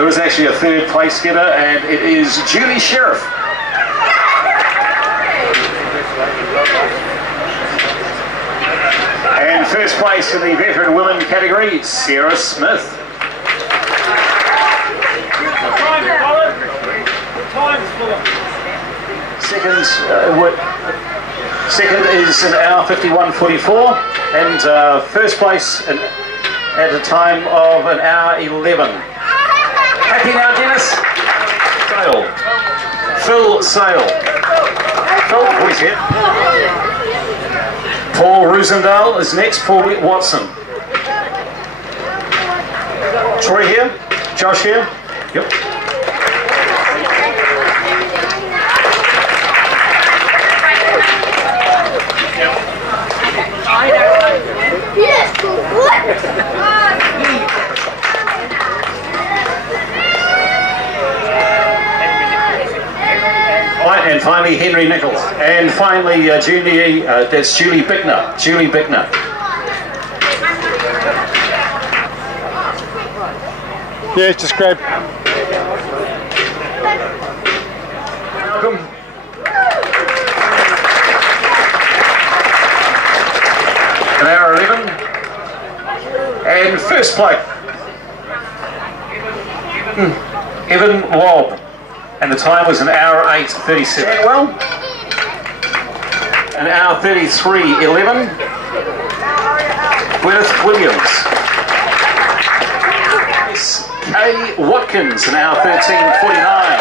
There is actually a third place getter, and it is Julie Sheriff. And first place in the veteran women category, Sarah Smith. Second is an hour 51:44, and first place at a time of an hour 11. Happy now, Dennis? Sale. Phil Sale. Phil, who's here? Paul Rosendale is next. Paul Watson. Troy here. Josh here. Yep. And finally Henry Nichols, and finally Julie, that's Julie Bickner. Julie Bickner. Yeah, just grab. Welcome. An hour 11, and first place, Evan Wobb. And the time was an hour 8:37. Well, an hour 33:11. Gwyneth Williams. Kay Watkins, an hour 13:49.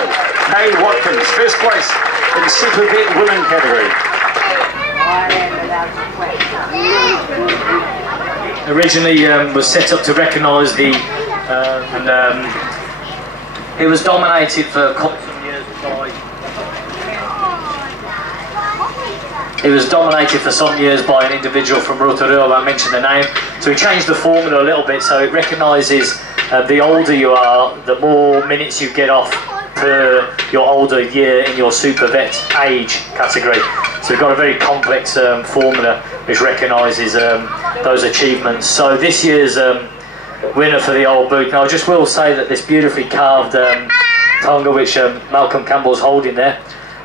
Kay Watkins, first place in the Super Vet Women category. Originally was set up to recognise the it was dominated for some years by. It was dominated for some years by an individual from Rotorua. I won't mention the name. So we changed the formula a little bit so it recognises the older you are, the more minutes you get off per your older year in your super vet age category. So we've got a very complex formula which recognises those achievements. So this year's winner for the old boot. Now I just will say that this beautifully carved tonga which Malcolm Campbell's holding there,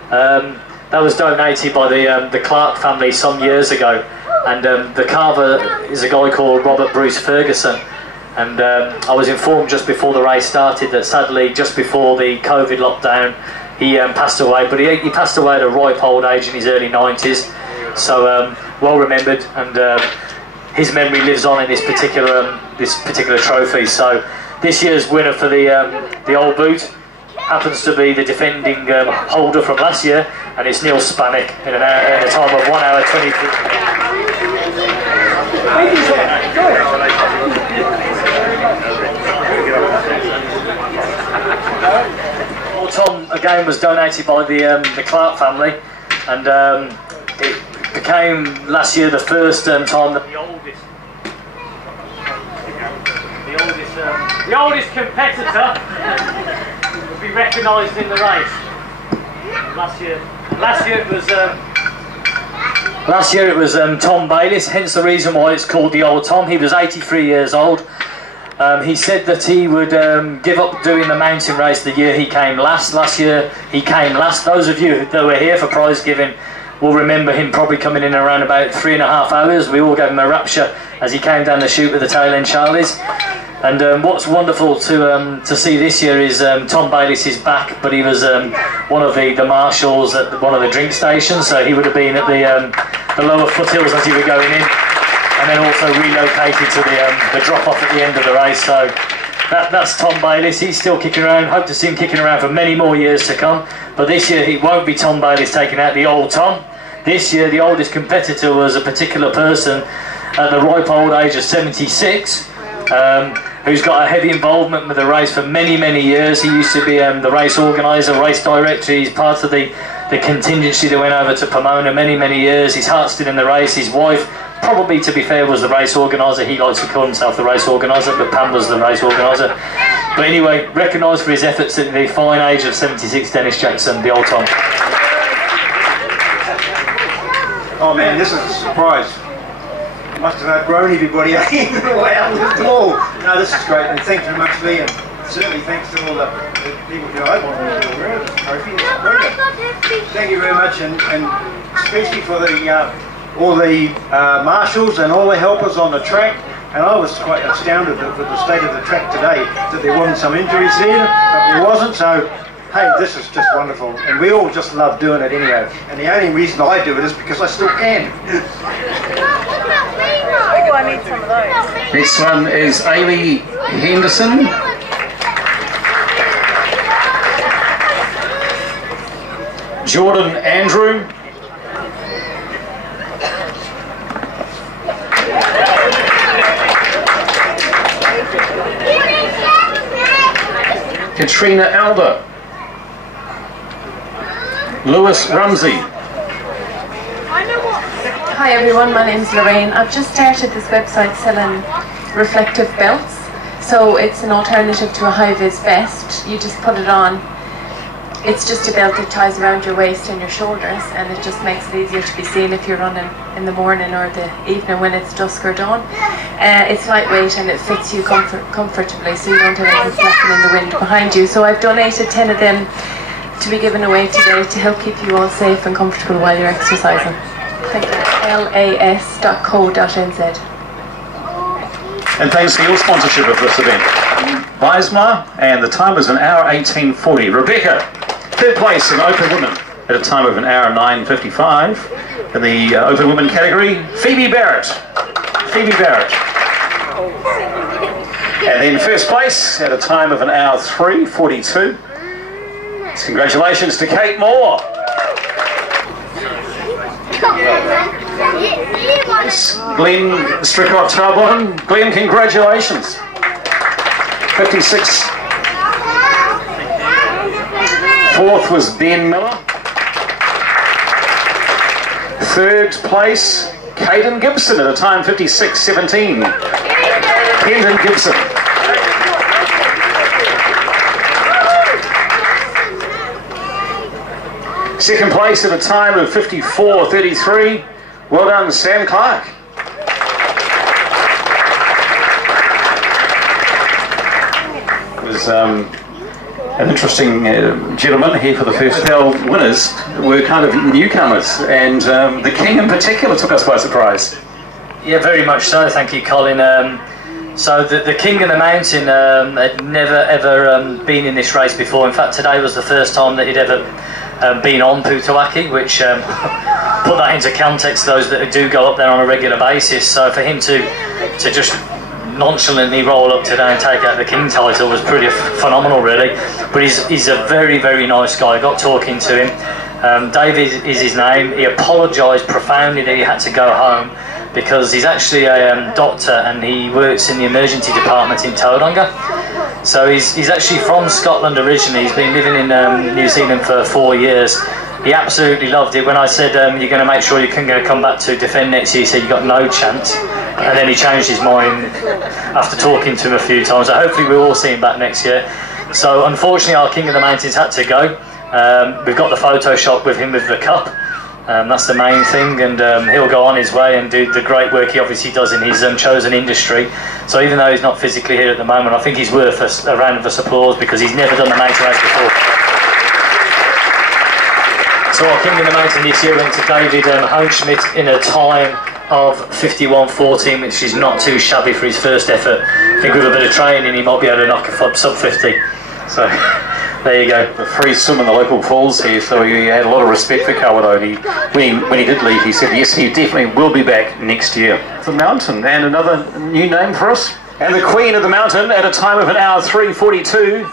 that was donated by the Clark family some years ago, and the carver is a guy called Robert Bruce Ferguson, and I was informed just before the race started that sadly just before the COVID lockdown he passed away, but he passed away at a ripe old age in his early 90s, so well remembered, and his memory lives on in this particular trophy. So this year's winner for the old boot happens to be the defending holder from last year, and it's Neil Spanik in a time of 1 hour 23. Well, Tom again was donated by the Clark family, and it became last year the first time that the oldest competitor would be recognised in the race. Last year it was Tom Bayliss, hence the reason why it's called the Old Tom. He was 83 years old. He said that he would give up doing the mountain race the year he came last. Last year he came last. Those of you that were here for prize giving will remember him probably coming in around about 3.5 hours. We all gave him a rapture as he came down the chute with the tail end Charlies. And what's wonderful to see this year is Tom Bayliss is back, but he was one of the marshals at one of the drink stations, so he would have been at the lower foothills as he was going in, and then also relocated to the drop-off at the end of the race. So that's Tom Bayliss. He's still kicking around. Hope to see him kicking around for many more years to come. But this year it won't be Tom Bayliss taking out the old Tom. This year the oldest competitor was a particular person at the ripe old age of 76. Who's got a heavy involvement with the race for many years. He used to be the race organiser, race director. He's part of the contingency that went over to Pomona many years. His heart's still in the race. His wife, probably to be fair, was the race organiser. He likes to call himself the race organiser, but Pam was the race organiser. But anyway, recognised for his efforts at the fine age of 76, Dennis Jackson, the old Tom. Oh man, this is a surprise. Must have outgrown everybody. Wow, look at them all. No, this is great, and thank you very much, Lee, and certainly thanks to all the people who I want to wear this trophy. It's brilliant. Thank you very much, and especially for all the marshals and all the helpers on the track. And I was quite astounded with the state of the track today, that there wasn't some injuries there, but there wasn't. So, hey, this is just wonderful, and we all just love doing it anyway. And the only reason I do it is because I still can. Oh, I need some of those. Next one is Amy Henderson. Jordan Andrew. Katrina Alder. Lewis Rumsey. Hi everyone, my name's Lorraine. I've just started this website selling reflective belts. So it's an alternative to a high-vis vest. You just put it on. It's just a belt that ties around your waist and your shoulders, and it just makes it easier to be seen if you're running in the morning or the evening when it's dusk or dawn. It's lightweight and it fits you comfortably, so you don't have anything flapping in the wind behind you. So I've donated 10 of them to be given away today to help keep you all safe and comfortable while you're exercising. Thank you. las.co.nz. And thanks for your sponsorship of this event. Weismar, and the time was 1 hour 18:40. Rebecca, third place in Open Women at a time of 1 hour 9:55. In the Open Women category, Phoebe Barrett. Phoebe Barrett. And then first place at a time of 1 hour 3:42. Congratulations to Kate Moore. Glenn Strickott Tarbon. Glenn, congratulations. 56. Fourth was Ben Miller. Third place, Caden Gibson at a time 56:17. Caden Gibson. Second place at a time of 54:33. Well done, Sam Clark. It was an interesting gentleman here for the first. Our winners were kind of newcomers, and the King in particular took us by surprise. Yeah, very much so, thank you, Colin. So the King of the Mountain had never ever been in this race before. In fact, today was the first time that he'd ever been on Putawaki, which put that into context, those that do go up there on a regular basis. So for him to just nonchalantly roll up today and take out the King title was pretty phenomenal, really. But he's a very, very nice guy. I got talking to him. Dave is his name. He apologised profoundly that he had to go home because he's actually a doctor and he works in the emergency department in Tauranga. So he's actually from Scotland originally. He's been living in New Zealand for 4 years. He absolutely loved it. When I said, you're going to make sure you're going to come back to defend next year, he said, you got no chance. And then he changed his mind after talking to him a few times. So hopefully we'll all see him back next year. So unfortunately our King of the Mountains had to go. We've got the Photoshop with him with the cup. That's the main thing, and he'll go on his way and do the great work he obviously does in his chosen industry. So even though he's not physically here at the moment, I think he's worth a round of applause because he's never done the mountain race before. So our King of the Mountain this year went to David Hohenschmidt in a time of 51:14, which is not too shabby for his first effort. I think with a bit of training he might be able to knock a sub 50. So there you go. The free swim in the local falls here, so he had a lot of respect for Kawerau. When he did leave, he said yes, he definitely will be back next year. The mountain, and another new name for us. And the Queen of the Mountain at a time of 1 hour 3:42,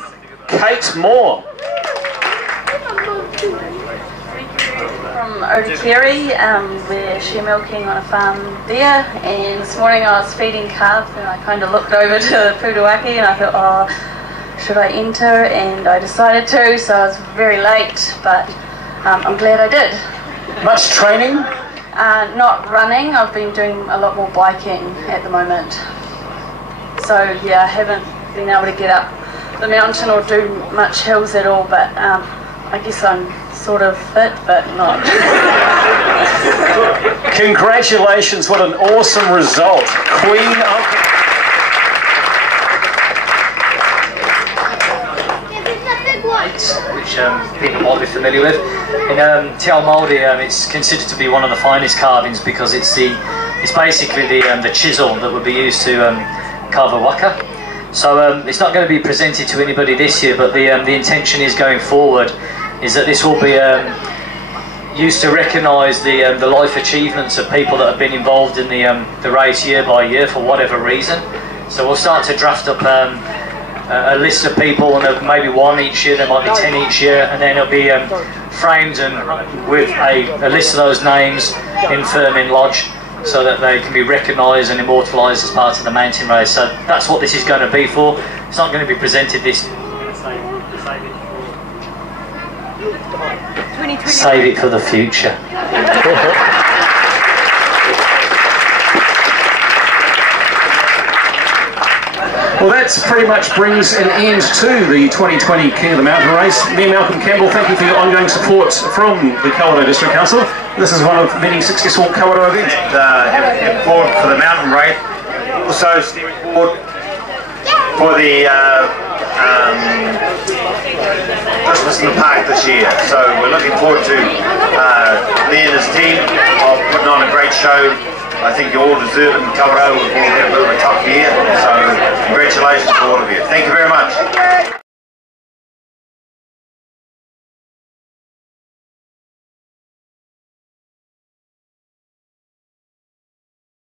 Kate Moore. From Otakiri, we're sheep milking on a farm there, and this morning I was feeding calves and I kind of looked over to Putawaki and I thought, oh, should I enter? And I decided to, so I was very late, but I'm glad I did. Much training? Not running, I've been doing a lot more biking at the moment. So yeah, I haven't been able to get up the mountain or do much hills at all, but I guess I'm sort of fit, but not. Congratulations, what an awesome result. Queen of... people might be familiar with. In Te Ao Māori, it's considered to be one of the finest carvings because it's basically the chisel that would be used to carve a waka. So it's not going to be presented to anybody this year, but the intention is going forward is that this will be used to recognise the life achievements of people that have been involved in the race year by year for whatever reason. So we'll start to draft up a list of people, and there'll maybe one each year, there might be 10 each year, and then it'll be framed and with a list of those names in Firmin Lodge, so that they can be recognised and immortalised as part of the mountain race. So that's what this is going to be for. It's not going to be presented this. Save it for the future. Well, that pretty much brings an end to the 2020 King of the Mountain race. Me and Malcolm Campbell, thank you for your ongoing support from the Kawerau District Council. This is one of many successful Kawerau events. Have forward for the mountain race. Also steering forward for the Christmas in the Park this year. So we're looking forward to Lee and his team of putting on a great show. I think you all deserve it in Kawerau. We've all had a bit of a tough year, so